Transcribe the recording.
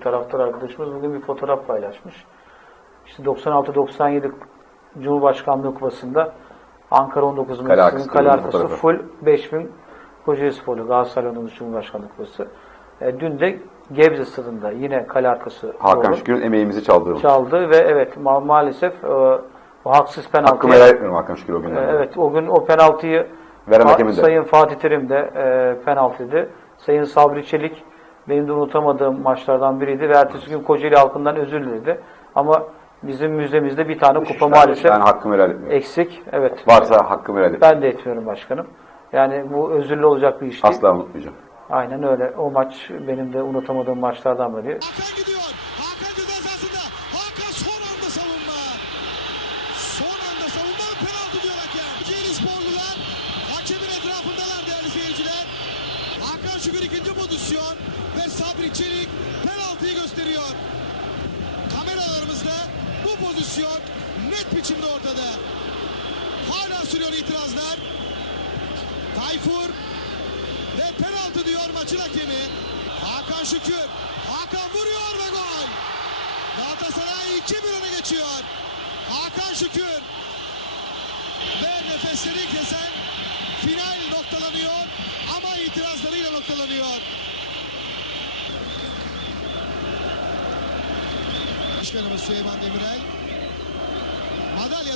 bir taraftar arkadaşımız bugün bir fotoğraf paylaşmış. İşte 96-97 Cumhurbaşkanlığı Kupası'nda Ankara 19 Kale Mayıs'ın kale arkası full 5000 Kocaeli Sporlu Galatasaray 19 Cumhurbaşkanlığı Kupası. E, dün de Gebze stadında yine kale arkası Hakan. Şükür'ün emeğimizi çaldırdı. çaldı ve evet ma- maalesef e, o haksız penaltı. Hakkımı helal etmiyorum Hakan Şükür o günden. E, Evet o gün o penaltıyı. Sayın Fatih Terim de e, penaltıydı. Sayın Sabri Çelik benim de unutamadığım maçlardan biriydi ve ertesi gün Kocaeli halkından özür diledi. Ama bizim müzemizde bir tane kupa maalesef Ben hakkımı helal etmiyorum. eksik. Evet. Varsa hakkımı helal etmiyorum. Ben de etmiyorum başkanım. Yani bu özürlü olacak bir iş değil. Asla unutmayacağım. Aynen öyle. O maç benim de unutamadığım maçlardan biri. Hakan gidiyor. Hakan ceza sahasında. Hakan son anda savunma. Son anda savunma ve penaltı diyor hakem. Kocaeli sporlular hakemin etrafındalar değerli seyirciler. Hakan Şükür ikinci pozisyon ve Sabri Çelik penaltıyı gösteriyor. Kameralarımızda pozisyon net biçimde ortada. Hala sürüyor itirazlar. Tayfur ve penaltı diyor maçın hakemi. Hakan Şükür. Hakan vuruyor ve gol. Galatasaray 2-1 öne geçiyor. Hakan Şükür. Ve nefesleri kesen final noktalanıyor ama itirazlarıyla noktalanıyor. Başkanımız Süleyman Demirel Adale.